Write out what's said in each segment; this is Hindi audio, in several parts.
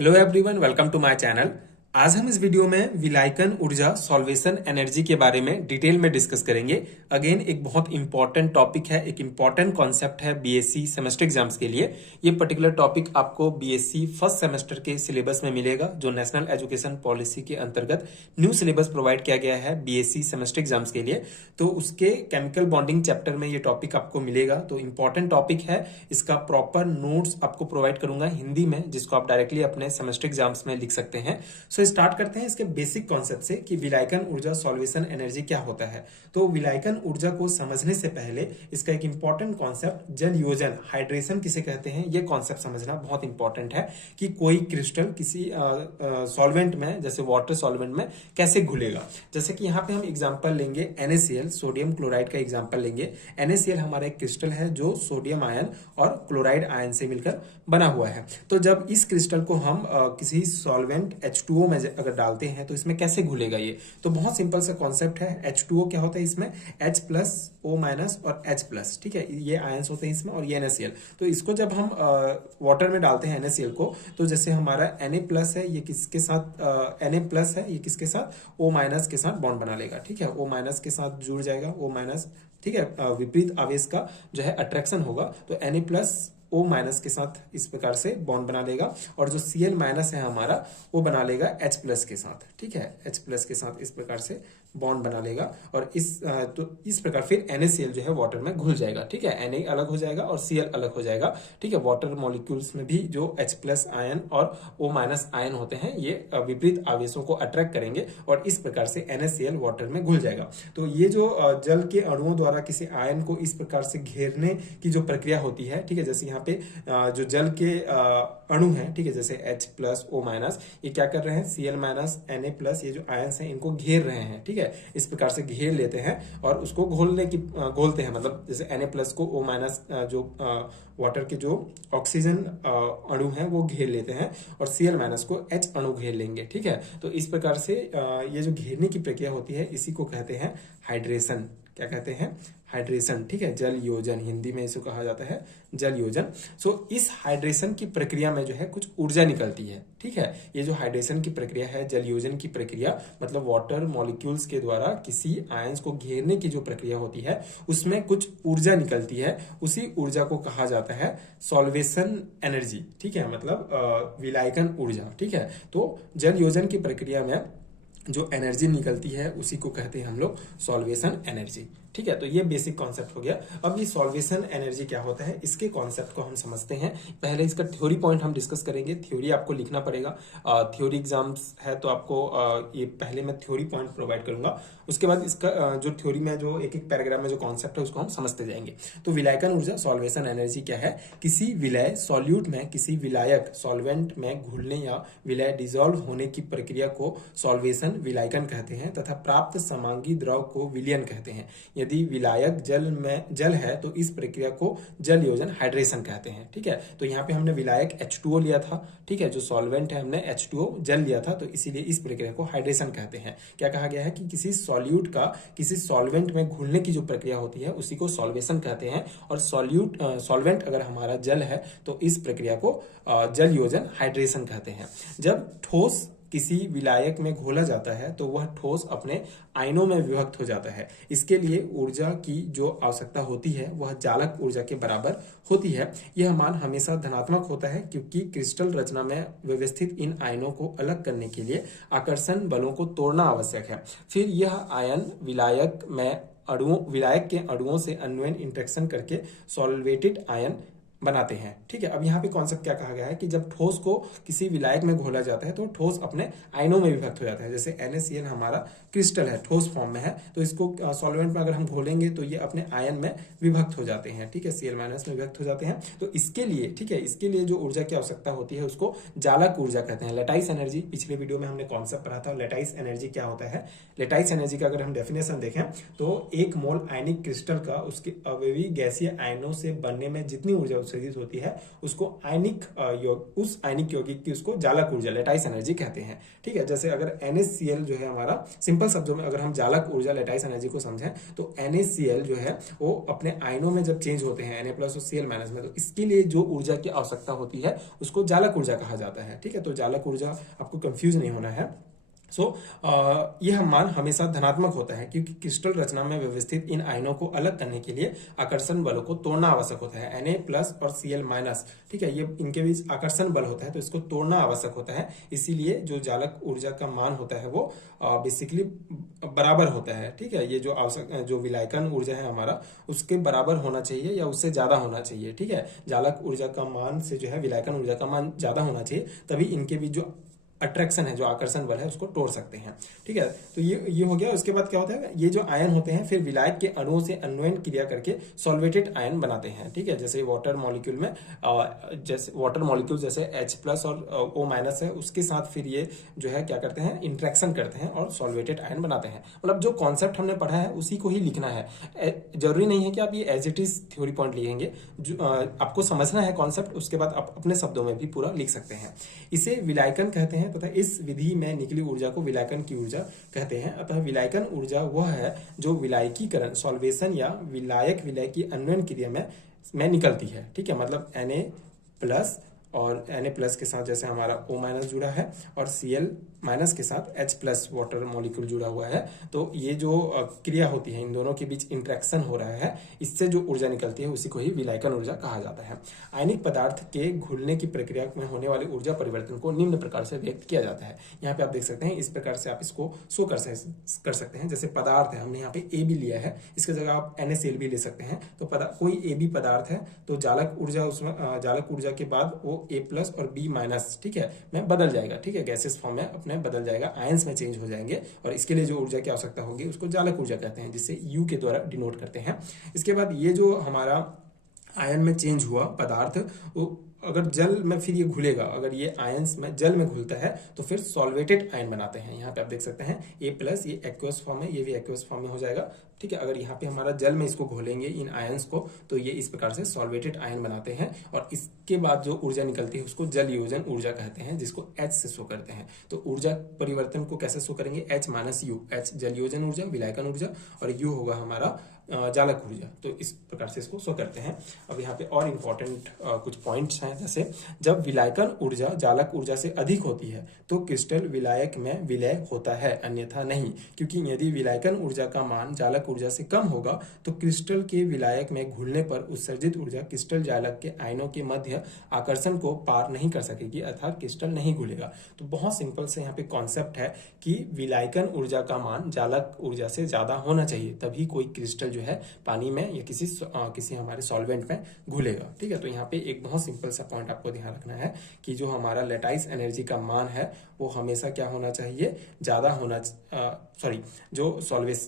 Hello everyone, welcome to my channel. आज हम इस वीडियो में विलायकन ऊर्जा सॉल्वेशन एनर्जी के बारे में डिटेल में डिस्कस करेंगे। अगेन एक बहुत इंपॉर्टेंट टॉपिक है, एक इंपॉर्टेंट कॉन्सेप्ट है बीएससी सेमेस्टर एग्जाम्स के लिए। ये पर्टिकुलर टॉपिक आपको बीएससी फर्स्ट सेमेस्टर के सिलेबस में मिलेगा, जो नेशनल एजुकेशन पॉलिसी के अंतर्गत न्यू सिलेबस प्रोवाइड किया गया है बीएससी सेमेस्टर एग्जाम्स के लिए। तो उसके केमिकल बॉन्डिंग चैप्टर में ये टॉपिक आपको मिलेगा। तो इंपॉर्टेंट टॉपिक है, इसका प्रॉपर नोट्स आपको प्रोवाइड करूंगा हिंदी में, जिसको आप डायरेक्टली अपने सेमेस्टर एग्जाम्स में लिख सकते हैं। सो स्टार्ट करते हैं इसके बेसिक कॉन्सेप्ट से कि विलायकन ऊर्जा सॉल्वेशन एनर्जी क्या होता है। तो विलायकन ऊर्जा को समझने से पहले इसका एक इंपॉर्टेंट कॉन्सेप्ट जल योजन, हाइड्रेशन किसे कहते हैं, ये कॉन्सेप्ट समझना बहुत इंपॉर्टेंट है कि कोई क्रिस्टल किसी सॉल्वेंट में, जैसे वाटर सॉल्वेंट में कैसे घुलेगा। जैसे कि यहाँ पे हम एग्जांपल लेंगे NaCl, सोडियम क्लोराइड का एग्जांपल लेंगे। NaCl हमारा एक क्रिस्टल है जो सोडियम आयन और क्लोराइड आयन से मिलकर बना हुआ है। तो जब इस क्रिस्टल को हम किसी सॉल्वेंट H2O में अगर डालते हैं तो इसमें कैसे घुलेगा ये। तो बहुत सिंपल सा कॉन्सेप्ट है। H2O क्या होता है, इसमें H प्लस O माइनस और H प्लस, ठीक है, ये आयंस होते हैं इसमें, और ये NaCl। तो इसको जब हम वाटर में डालते हैं NaCl को, तो जैसे हमारा Na प्लस है, ये किसके साथ Na प्लस है, ये किसके साथ O माइनस के साथ बॉन्ड बना लेगा, ठीक है, O माइनस के साथ जुड़ जाएगा O माइनस, ठीक है, विपरीत आवेश का जो है अट्रैक्शन होगा। तो Na प्लस O माइनस के साथ इस प्रकार से बॉन्ड बना लेगा, और जो Cl माइनस है हमारा, वो बना लेगा H प्लस के साथ, ठीक है, H प्लस के साथ इस प्रकार से बॉन्ड बना लेगा। और तो इस प्रकार फिर NaCl जो है वाटर में घुल जाएगा, ठीक है, Na अलग हो जाएगा और Cl अलग हो जाएगा, ठीक है। वाटर मॉलिक्यूल्स में भी जो H प्लस आयन और O माइनस आयन होते हैं, ये विपरीत आवेशों को अट्रैक्ट करेंगे और इस प्रकार से NaCl वाटर में घुल जाएगा। तो ये जो जल के अणुओं द्वारा किसी आयन को इस प्रकार से घेरने की जो प्रक्रिया होती है, ठीक है, जैसे यहाँ पे जो जल के अणु हैं, ठीक है, जैसे H प्लस O माइनस, ये क्या कर रहे हैं, Cl माइनस Na प्लस, ये जो आयन्स हैं इनको घेर रहे हैं, ठीक है, इस प्रकार से घेर लेते हैं और उसको घोलते हैं, मतलब जैसे Na प्लस को O माइनस जो वाटर के जो ऑक्सीजन अणु हैं वो घेर लेते हैं, और Cl माइनस को H अणु घेर लेंगे, ठीक है। तो इस प्रकार से ये जो घेरने की प्रक्रिया होती है, इसी को कहते हैं हाइड्रेशन। क्या कहते हैं, हाइड्रेशन, ठीक है, जल योजन, हिंदी में इसे कहा जाता है जल योजन। सो इस हाइड्रेशन की प्रक्रिया में जो है कुछ ऊर्जा निकलती है, ठीक है। ये जो हाइड्रेशन की प्रक्रिया है, जल योजन की प्रक्रिया, मतलब वाटर मॉलिक्यूल्स के द्वारा किसी आयंस को घेरने की जो प्रक्रिया होती है, उसमें कुछ ऊर्जा निकलती है। उसी ऊर्जा को कहा जाता है सॉल्वेशन एनर्जी, ठीक है, मतलब विलायकन ऊर्जा, ठीक है। तो जल योजन की प्रक्रिया में जो एनर्जी निकलती है उसी को कहते हैं हम लोग सॉल्वेशन एनर्जी, ठीक है। तो ये बेसिक कॉन्सेप्ट हो गया। अब ये सॉल्वेशन एनर्जी क्या होता है, इसके कॉन्सेप्ट को हम समझते हैं। पहले इसका थ्योरी पॉइंट हम डिस्कस करेंगे। थ्योरी आपको लिखना पड़ेगा, थ्योरी एग्जाम्स है तो आपको ये पहले मैं थ्योरी पॉइंट प्रोवाइड करूंगा, उसके बाद इसका जो थ्योरी में जो एक एक पैराग्राफ में जो कॉन्सेप्ट है उसको हम समझते जाएंगे। तो विलायकन ऊर्जा सॉल्वेशन एनर्जी क्या है, किसी विलय सॉल्यूट में किसी विलायक सॉल्वेंट में घुलने या विलय डिजोल्व होने की प्रक्रिया को सॉल्वेशन विलायकन कहते हैं, तथा प्राप्त समांगी द्रव को विलयन कहते हैं। यदि विलायक जल है तो इस प्रक्रिया को जल योजन, हाइड्रेशन कहते हैं, ठीक है। तो यहाँ पे हमने विलायक H2O लिया था, ठीक है, जो सॉल्वेंट है हमने H2O जल लिया था, तो इसीलिए इस प्रक्रिया को हाइड्रेशन कहते हैं। क्या कहा गया है कि किसी सॉल्यूट का किसी सॉल्वेंट में घुलने की जो प्रक्रिया होती है उसी को सॉल्वेशन कहते हैं, और सॉल्वेंट अगर हमारा जल है तो इस प्रक्रिया को जल योजन, हाइड्रेशन कहते हैं। जब ठोस किसी विलायक में घोला जाता है तो वह ठोस अपने आयनों में विभक्त हो जाता है। इसके लिए ऊर्जा की जो आवश्यकता होती है वह जालक ऊर्जा के बराबर होती है। यह मान हमेशा धनात्मक होता है, क्योंकि क्रिस्टल रचना में व्यवस्थित इन आयनों को अलग करने के लिए आकर्षण बलों को तोड़ना आवश्यक है। फिर यह आयन विलायक के अणुओं से अन्योन्य इंटरेक्शन करके सॉल्वेटेड आयन बनाते हैं, ठीक है। अब यहाँ पे कॉन्सेप्ट क्या कहा गया है कि जब ठोस को किसी विलायक में घोला जाता है तो ठोस अपने आयनों में विभक्त हो जाता है। जैसे NaCl हमारा क्रिस्टल है, ठोस फॉर्म में है, तो इसको सॉल्वेंट में अगर हम घोलेंगे तो ये अपने आयन में विभक्त हो जाते हैं, ठीक है, Cl माइनस में विभक्त हो जाते हैं। तो इसके लिए, ठीक है, इसके लिए जो ऊर्जा की आवश्यकता होती है उसको जालक ऊर्जा कहते हैं। लेटाइस एनर्जी, पिछले वीडियो में हमने कॉन्सेप्ट पढ़ा था। लेटाइस एनर्जी क्या होता है, लेटाइस एनर्जी का अगर हम डेफिनेशन देखें तो 1 मोल आयनिक क्रिस्टल का उसके अवयवी गैसीय आयनों से बनने में जितनी ऊर्जा उत्सर्जित होती है उसको आयनिक उस आयनिक यौगिक की उसको जालक ऊर्जा लेटाइस एनर्जी कहते हैं। ठीक है, जैसे अगर NaCl जो है हमारा, सिंपल शब्दों में अगर हम जालक ऊर्जा लेटाइस एनर्जी को समझें तो NaCl जो है वो अपने आयनों में जब चेंज होते हैं Na+ और Cl- में, तो इसके लिए जो ऊर्जा की आवश्यकता होती है उसको जालक ऊर्जा कहा जाता है। ठीक है, तो जालक ऊर्जा आपको कंफ्यूज नहीं होना है। यह मान हमेशा धनात्मक होता है क्योंकि क्रिस्टल रचना में व्यवस्थित इन आयनों को अलग करने के लिए आकर्षण बलों को तोड़ना आवश्यक होता है। Na+ और Cl-, ठीक है, ये इनके बीच आकर्षण बल होता है तो इसको तोड़ना आवश्यक होता है। इसीलिए जो जालक ऊर्जा का मान होता है वो बेसिकली बराबर होता है। ठीक है, ये जो आवश्यक जो विलायकन ऊर्जा है हमारा उसके बराबर होना चाहिए या उससे ज्यादा होना चाहिए। ठीक है, जालक ऊर्जा का मान से जो है विलायकन ऊर्जा का मान ज्यादा होना चाहिए, तभी इनके बीच जो अट्रैक्शन है, जो आकर्षण बल है, उसको तोड़ सकते हैं। ठीक है, तो ये हो गया। उसके बाद क्या होता है, ये जो आयन होते हैं फिर विलायक के अणुओं से अन्वयन क्रिया करके सॉल्वेटेड आयन बनाते हैं। ठीक है, जैसे वाटर मॉलिक्यूल में जैसे वाटर मॉलिक्यूल जैसे H+ और O- है, उसके साथ फिर ये जो है क्या करते हैं, इंट्रैक्शन करते हैं और सॉल्वेटेड आयन बनाते हैं। मतलब जो कॉन्सेप्ट हमने पढ़ा है उसी को ही लिखना है। जरूरी नहीं है कि आप ये as it is theory point लिखेंगे, आपको समझना है कॉन्सेप्ट, उसके बाद आप अपने शब्दों में भी पूरा लिख सकते हैं। इसे विलायकन कहते हैं तथा इस विधि में निकली ऊर्जा को विलायकन की ऊर्जा कहते हैं। अतः विलायकन ऊर्जा वह है जो विलायकीकरण, सॉल्वेशन या विलायक विलय की अन्वयन क्रिया में निकलती है। ठीक है, मतलब Na+ और Na+ के साथ जैसे हमारा O- जुड़ा है और Cl- के साथ H+ वाटर मॉलिक्यूल जुड़ा हुआ है, तो ये जो क्रिया होती है, इन दोनों के बीच इंट्रैक्शन हो रहा है, इससे जो ऊर्जा निकलती है उसी को ही विलायकन ऊर्जा कहा जाता है। आयनिक पदार्थ के घुलने की प्रक्रिया में होने वाले ऊर्जा परिवर्तन को निम्न प्रकार से व्यक्त किया जाता है। यहाँ पे आप देख सकते हैं, इस प्रकार से आप इसको शो कर सकते हैं। जैसे पदार्थ है, हमने यहाँ पे A भी लिया है, इसकी जगह आप NaCl भी ले सकते हैं। तो कोई AB पदार्थ है तो जालक ऊर्जा उसमें जालक ऊर्जा के बाद वो A+ और B-, ठीक है, में बदल जाएगा। ठीक है, गैसेस फॉर्म में अपने बदल जाएगा, आयंस में चेंज हो जाएंगे और इसके लिए जो ऊर्जा की आवश्यकता होगी उसको जालक ऊर्जा कहते हैं, जिससे U के द्वारा डिनोट करते हैं। इसके बाद ये जो हमारा आयन में चेंज हुआ पदार्थ, वो अगर जल में फिर ये घुलेगा, अगर ये आयंस में जल में घुलता है तो फिर सॉल्वेटेड आयन बनाते हैं। यहाँ पे आप देख सकते हैं A+, ये एक्वस फॉर्म है, ये भी एक्वस फॉर्म में हो जाएगा। ठीक है, अगर यहाँ पे हमारा जल में इसको घोलेंगे इन आयंस को तो ये इस प्रकार से सॉल्वेटेड आयन बनाते हैं और इसके बाद जो ऊर्जा निकलती है उसको जल योजन ऊर्जा कहते हैं, जिसको H से शो करते हैं। तो ऊर्जा परिवर्तन को कैसे शो करेंगे, H- U, H जल योजन ऊर्जा, विलायकन ऊर्जा, और U होगा हमारा जालक ऊर्जा। तो इस प्रकार से इसको शो करते हैं। अब यहाँ पे और इम्पोर्टेंट कुछ पॉइंट्स हैं, जैसे जब विलायकन ऊर्जा जालक ऊर्जा से अधिक होती है तो क्रिस्टल विलायक में विलय होता है, अन्यथा नहीं। क्योंकि यदि विलायकन ऊर्जा का मान जालक ऊर्जा से कम होगा तो क्रिस्टल के विलायक में घुलने पर उत्सर्जित ऊर्जा क्रिस्टल जालक के आयनों के मध्य आकर्षण को पार नहीं कर सकेगी, अर्थात क्रिस्टल नहीं घुलेगा। तो बहुत सिंपल से यहाँ पे कॉन्सेप्ट है कि विलायकन ऊर्जा का मान जालक ऊर्जा से ज्यादा होना चाहिए, तभी कोई क्रिस्टल जो है पानी में या किसी हमारे सॉल्वेंट में घुलेगा। ठीक है, तो यहाँ पे एक बहुत सिंपल सा पॉइंट आपको ध्यान रखना है कि जो हमारा लेटाइस एनर्जी का मान है वो हमेशा क्या होना चाहिए, ज्यादा होना, जो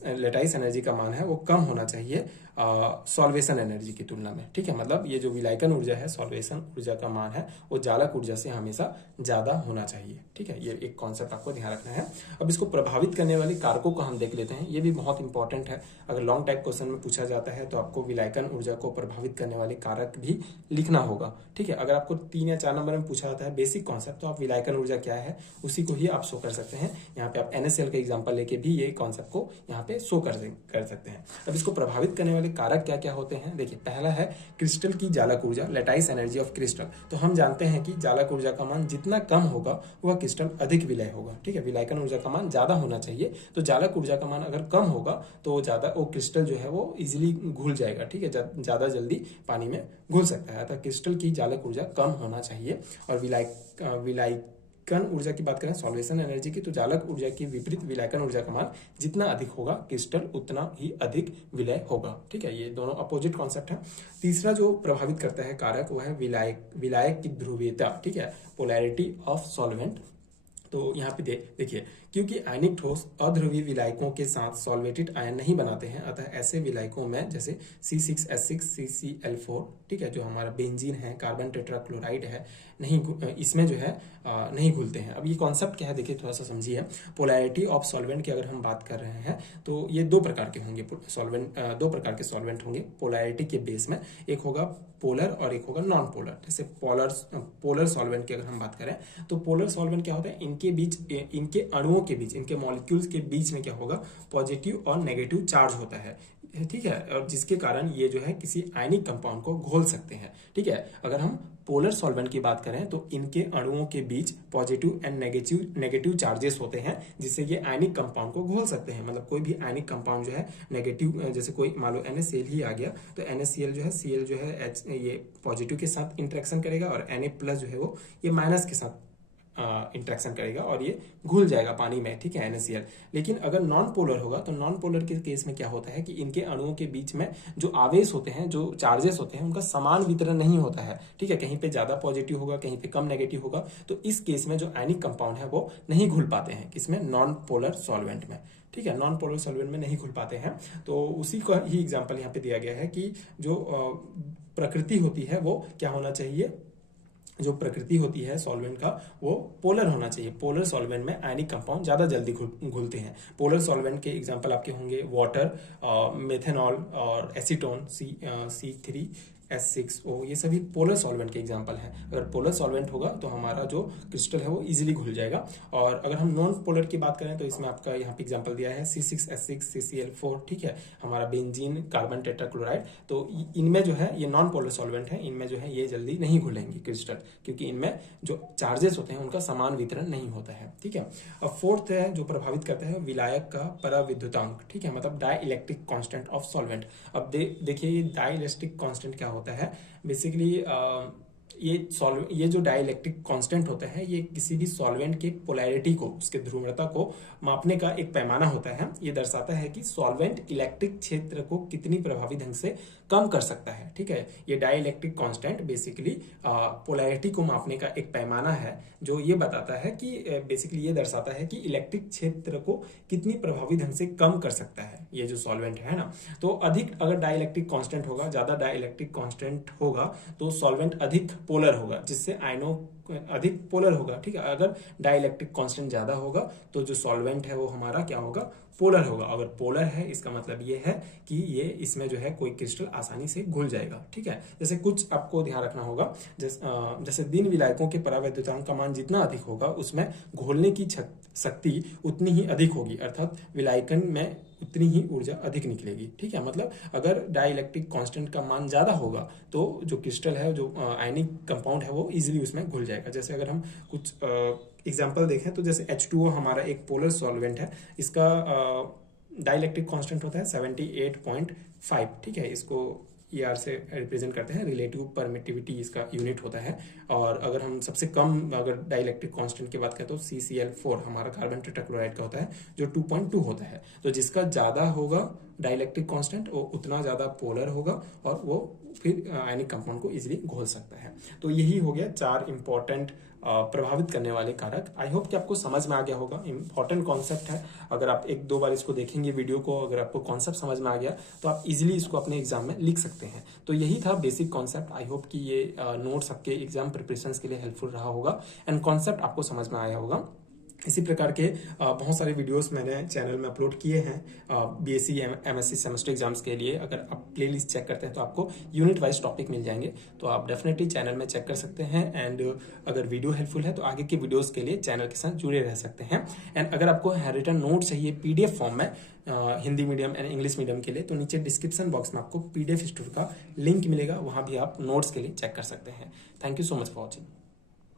लेटाइस एनर्जी का मान है वो कम होना चाहिए सॉल्वेशन एनर्जी की तुलना में। ठीक है, मतलब ये जो विलायकन ऊर्जा है, सॉल्वेशन ऊर्जा का मान है, वो जालक ऊर्जा से हमेशा ज्यादा होना चाहिए। ठीक है, ये एक कॉन्सेप्ट आपको ध्यान रखना है। अब इसको प्रभावित करने वाले कारकों को हम देख लेते हैं, ये भी बहुत इंपॉर्टेंट है। अगर लॉन्ग टाइप क्वेश्चन में पूछा जाता है तो आपको विलायकन ऊर्जा को प्रभावित करने वाले कारक भी लिखना होगा। ठीक है, अगर आपको 3 या 4 नंबर में पूछा जाता है बेसिक कॉन्सेप्ट, तो आप विलायकन ऊर्जा क्या है उसी को ही आप शो कर सकते हैं। यहाँ पे आप NaCl का एग्जांपल लेके भी ये कॉन्सेप्ट को यहाँ पे शो कर सकते हैं। अब इसको प्रभावित करने वाले कारक क्या क्या होते हैं, देखिए पहला है क्रिस्टल की जालक ऊर्जा, लेटाइस एनर्जी ऑफ क्रिस्टल। तो हम जानते हैं कि जालक ऊर्जा का मान जितना कम होगा वह क्रिस्टल अधिक विलय होगा। ठीक है, विलायकन ऊर्जा का मान ज्यादा होना चाहिए, तो जालक ऊर्जा का मान अगर कम होगा तो वो क्रिस्टल जो है वो इजिली घुल जाएगा। ठीक है, ज्यादा जल्दी पानी में घुल सकता है, अतः क्रिस्टल की जालक ऊर्जा कम होना चाहिए। और विलायकन ऊर्जा की बात करें, सॉल्वेशन एनर्जी की, तो जालक ऊर्जा की विपरीत विलायकन ऊर्जा का मान जितना अधिक होगा क्रिस्टल उतना ही अधिक विलय होगा। ठीक है, ये दोनों अपोजिट कॉन्सेप्ट है। तीसरा जो प्रभावित करता है कारक वह है विलायक की ध्रुवीयता। ठीक है, पोलैरिटी ऑफ सॉल्वेंट। तो यहाँ पे देखिए, क्योंकि आयनिक ठोस अध्रुवीय विलायकों के साथ सॉल्वेटेड आयन नहीं बनाते हैं, अतः ऐसे विलायकों में जैसे C6H6 CCl4, ठीक है, जो हमारा बेंजीन है, कार्बन टेट्राक्लोराइड है, नहीं इसमें जो है नहीं घुलते हैं। अब ये कॉन्सेप्ट क्या है देखिए, थोड़ा सा समझिए। पोलैरिटी ऑफ सॉल्वेंट की अगर हम बात कर रहे हैं तो ये दो प्रकार के होंगे सॉल्वेंट, दो प्रकार के सॉल्वेंट होंगे पोलैरिटी के बेस में। एक होगा पोलर और एक होगा नॉन पोलर। जैसे पोलर सॉल्वेंट की अगर हम बात करें तो पोलर सॉल्वेंट क्या होता है, इनके बीच, इनके अणुओं के बीच, इनके मॉलिक्यूल्स के बीच में क्या होगा, पॉजिटिव और नेगेटिव चार्ज होता है, ठीक है, और जिसके कारण ये जो है किसी आयनिक कंपाउंड को घोल सकते हैं, ठीक है। अगर हम पोलर सॉल्वेंट की बात करें तो इनके अणुओं के बीच पॉजिटिव एंड नेगेटिव चार्जेस होते हैं, जिससे ये आयनिक कंपाउंड को घोल सकते हैं। मतलब कोई भी आयनिक कंपाउंड जो है नेगेटिव, जैसे कोई मान लो NaCl ही आ गया, तो NaCl जो है, Cl जो है H ये पॉजिटिव के साथ इंटरेक्शन करेगा और Na+ जो है वो ये माइनस के साथ इंट्रैक्शन करेगा और ये घुल जाएगा पानी में, ठीक है, NaCl। लेकिन अगर नॉन पोलर होगा तो नॉन पोलर के केस में क्या होता है कि इनके अणुओं के बीच में जो आवेश होते हैं, जो चार्जेस होते हैं, उनका समान वितरण नहीं होता है, ठीक है, कहीं पे ज्यादा पॉजिटिव होगा, कहीं पे कम नेगेटिव होगा। तो इस केस में जो आयनिक कंपाउंड है वो नहीं घुल पाते हैं, किसमें, नॉन पोलर सॉल्वेंट में, ठीक है, नॉन पोलर सॉल्वेंट में नहीं घुल पाते हैं। तो उसी का ही एग्जाम्पल यहाँ पे दिया गया है कि जो प्रकृति होती है वो क्या होना चाहिए, जो प्रकृति होती है सॉल्वेंट का वो पोलर होना चाहिए। पोलर सॉल्वेंट में आयनिक कंपाउंड ज्यादा जल्दी घुलते हैं। पोलर सॉल्वेंट के एग्जांपल आपके होंगे वाटर, मेथेनॉल और एसीटोन C3H6O, ये सभी पोलर सॉल्वेंट के एग्जांपल हैं। अगर पोलर सॉल्वेंट होगा तो हमारा जो क्रिस्टल है वो इजीली घुल जाएगा। और अगर हम नॉन पोलर की बात करें तो इसमें आपका यहाँ पे एग्जांपल दिया है C6H6 CCl4, ठीक है, हमारा बेंजीन, कार्बन टेट्राक्लोराइड। तो इनमें जो है ये नॉन पोलर सॉल्वेंट है, इनमें जो है ये जल्दी नहीं घुलेंगे क्रिस्टल, क्योंकि इनमें जो चार्जेस होते हैं उनका समान वितरण नहीं होता है, ठीक है। अब फोर्थ है जो प्रभावित करता है विलायक का पराविद्युतांक, ठीक है, मतलब dielectric constant of solvent. अब देखिए ये डाई इलेक्ट्रिक कॉन्स्टेंट क्या होता है, बेसिकली ये जो डाइलेक्ट्रिक कांस्टेंट होता है ये किसी भी सॉल्वेंट के पोलैरिटी को, उसके ध्रुवणता को मापने का एक पैमाना होता है। ये दर्शाता है कि सॉल्वेंट इलेक्ट्रिक क्षेत्र को कितनी प्रभावी ढंग से कम कर सकता है, ठीक है। ये डाइलेक्ट्रिक कांस्टेंट बेसिकली पोलैरिटी को मापने का एक पैमाना है, जो ये बताता है कि बेसिकली ये दर्शाता है कि इलेक्ट्रिक क्षेत्र को कितनी प्रभावी ढंग से कम कर सकता है ये जो सॉल्वेंट है ना। तो अधिक अगर डाइलेक्ट्रिक कांस्टेंट होगा, ज्यादा डाइलेक्ट्रिक कांस्टेंट होगा तो सॉल्वेंट अधिक पोलर होगा, जिससे आयनों अधिक पोलर होगा, ठीक है। अगर डाइलेक्ट्रिक कांस्टेंट ज्यादा होगा तो जो सॉल्वेंट है वो हमारा क्या होगा, पोलर होगा। अगर पोलर है इसका मतलब ये है कि ये इसमें जो है कोई क्रिस्टल आसानी से घुल जाएगा, ठीक है। जैसे कुछ आपको ध्यान रखना होगा, जैसे दिन विलायकों के परावैद्युतांक का मान जितना अधिक होगा उसमें घोलने की शक्ति उतनी ही अधिक होगी, अर्थात विलायकन में उतनी ही ऊर्जा अधिक निकलेगी, ठीक है। मतलब अगर डाइलेक्ट्रिक कांस्टेंट का मान ज्यादा होगा तो जो क्रिस्टल है, जो आयनिक कंपाउंड है वो इजीली उसमें घुल जाएगा। जैसे अगर हम कुछ एग्जांपल देखें तो जैसे H2O हमारा एक पोलर सॉल्वेंट है, इसका डाइलेक्ट्रिक कांस्टेंट होता है 78.5, ठीक है। इसको ER से रिप्रेजेंट करते हैं, रिलेटिव परमिटिविटी इसका यूनिट होता है। और अगर हम सबसे कम अगर डाइलेक्ट्रिक कांस्टेंट की बात करें तो CCl4 हमारा कार्बन टेट्राक्लोराइड का होता है, जो 2.2 होता है। तो जिसका ज्यादा होगा डाइलेक्ट्रिक कांस्टेंट वो उतना ज्यादा पोलर होगा और वो फिर आयनिक कंपाउंड को इजीली घोल सकता है। तो यही हो गया 4 इंपॉर्टेंट प्रभावित करने वाले कारक। आई होप कि आपको समझ में आ गया होगा। इंपॉर्टेंट कॉन्सेप्ट है, अगर आप 1-2 बार इसको देखेंगे वीडियो को, अगर आपको कॉन्सेप्ट समझ में आ गया तो आप इजीली इसको अपने एग्जाम में लिख सकते हैं। तो यही था बेसिक कॉन्सेप्ट। आई होप कि ये नोट्स आपके एग्जाम प्रिपरेशन के लिए हेल्पफुल रहा होगा एंड कॉन्सेप्ट आपको समझ में आया होगा। इसी प्रकार के बहुत सारे वीडियोस मैंने चैनल में अपलोड किए हैं BSc MSc सेमेस्टर एग्जाम्स के लिए। अगर आप प्लेलिस्ट चेक करते हैं तो आपको यूनिट वाइज टॉपिक मिल जाएंगे, तो आप डेफिनेटली चैनल में चेक कर सकते हैं। एंड अगर वीडियो हेल्पफुल है तो आगे के वीडियोस के लिए चैनल के साथ जुड़े रह सकते हैं। एंड अगर आपको रिटन नोट चाहिए PDF फॉर्म में Hindi medium and English medium के लिए, तो नीचे डिस्क्रिप्शन बॉक्स में आपको PDF स्टोर का लिंक मिलेगा, वहां भी आप नोट्स के लिए चेक कर सकते हैं। Thank you so much for watching.